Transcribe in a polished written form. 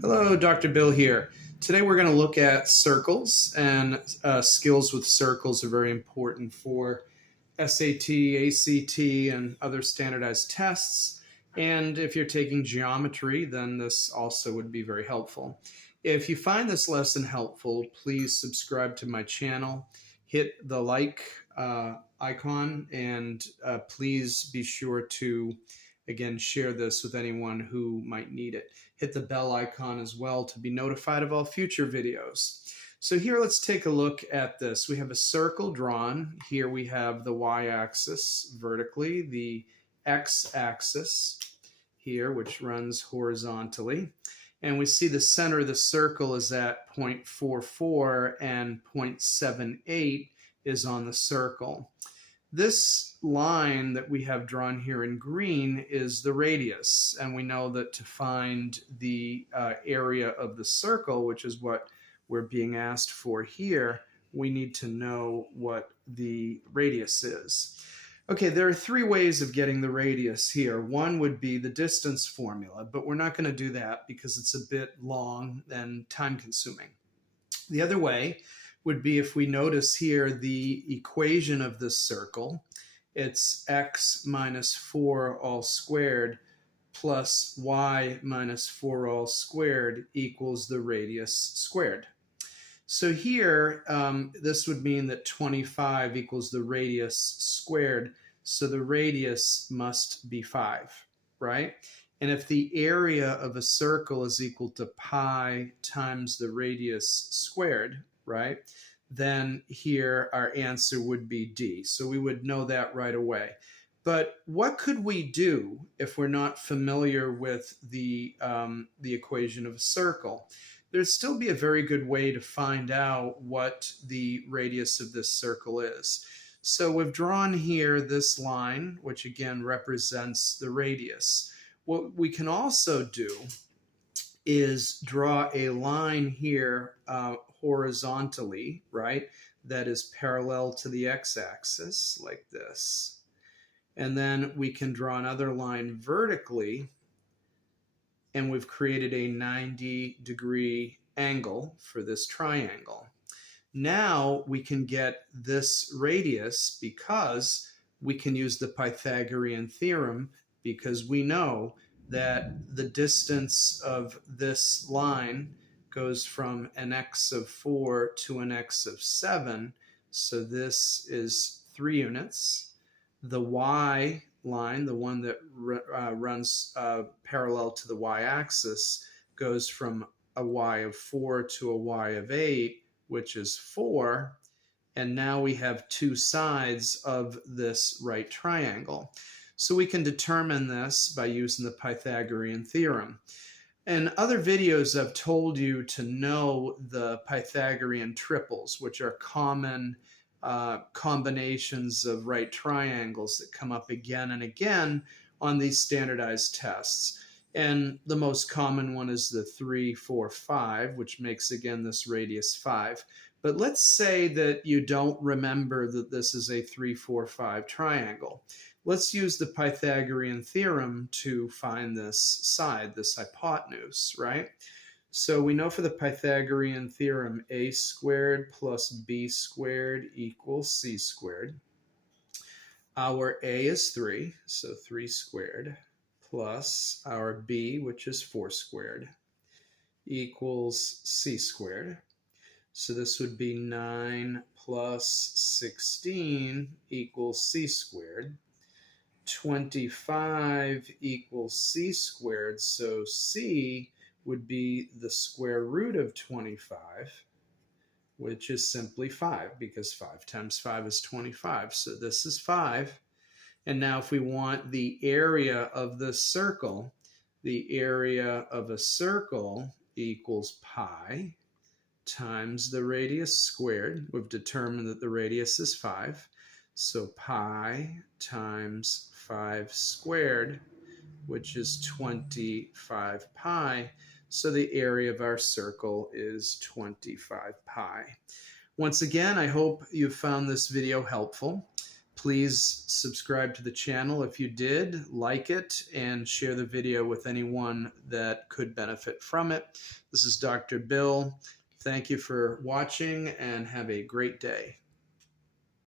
Hello, Dr. Bill here. Today we're going to look at circles, and skills with circles are very important for SAT, ACT, and other standardized tests. And if you're taking geometry, then this also would be very helpful. If you find this lesson helpful, please subscribe to my channel, hit the like icon, and please be sure to, again, share this with anyone who might need it. Hit the bell icon as well to be notified of all future videos. So here, let's take a look at this. We have a circle drawn. Here we have the y-axis vertically, the x-axis here, which runs horizontally. And we see the center of the circle is at 0.44 and 0.78 is on the circle. This line that we have drawn here in green is the radius, and we know that to find the area of the circle, which is what we're being asked for here, we need to know what the radius is. Okay, there are three ways of getting the radius here. One would be the distance formula, but we're not going to do that because it's a bit long and time-consuming. The other way would be if we notice here the equation of this circle. It's x minus 4 all squared plus y minus 4 all squared equals the radius squared. So here, this would mean that 25 equals the radius squared, so the radius must be 5, right? And if the area of a circle is equal to pi times the radius squared, right, then here our answer would be D. So we would know that right away. But what could we do if we're not familiar with the equation of a circle? There'd still be a very good way to find out what the radius of this circle is. So we've drawn here this line, which again represents the radius. What we can also do is draw a line here horizontally, right, that is parallel to the x-axis like this. And then we can draw another line vertically, and we've created a 90-degree angle for this triangle. Now we can get this radius because we can use the Pythagorean theorem, because we know that the distance of this line goes from an x of 4 to an x of 7. So this is 3 units. The y line, the one that runs parallel to the y-axis, goes from a y of 4 to a y of 8, which is 4. And now we have two sides of this right triangle. So we can determine this by using the Pythagorean theorem. In other videos, I've told you to know the Pythagorean triples, which are common combinations of right triangles that come up again and again on these standardized tests. And the most common one is the 3, 4, 5, which makes, again, this radius 5. But let's say that you don't remember that this is a 3, 4, 5 triangle. Let's use the Pythagorean theorem to find this side, this hypotenuse, right? So we know for the Pythagorean theorem, a squared plus b squared equals c squared. Our a is 3, so 3 squared, plus our b, which is 4 squared, equals c squared. So this would be 9 plus 16 equals c squared. 25 equals c squared, so c would be the square root of 25, which is simply 5, because 5 times 5 is 25. So this is 5. And now if we want the area of this circle, the area of a circle equals pi times the radius squared. We've determined that the radius is 5. So pi times 5 squared, which is 25 pi. So the area of our circle is 25 pi. Once again, I hope you found this video helpful. Please subscribe to the channel if you did, like it, and share the video with anyone that could benefit from it. This is Dr. Bill. Thank you for watching and have a great day.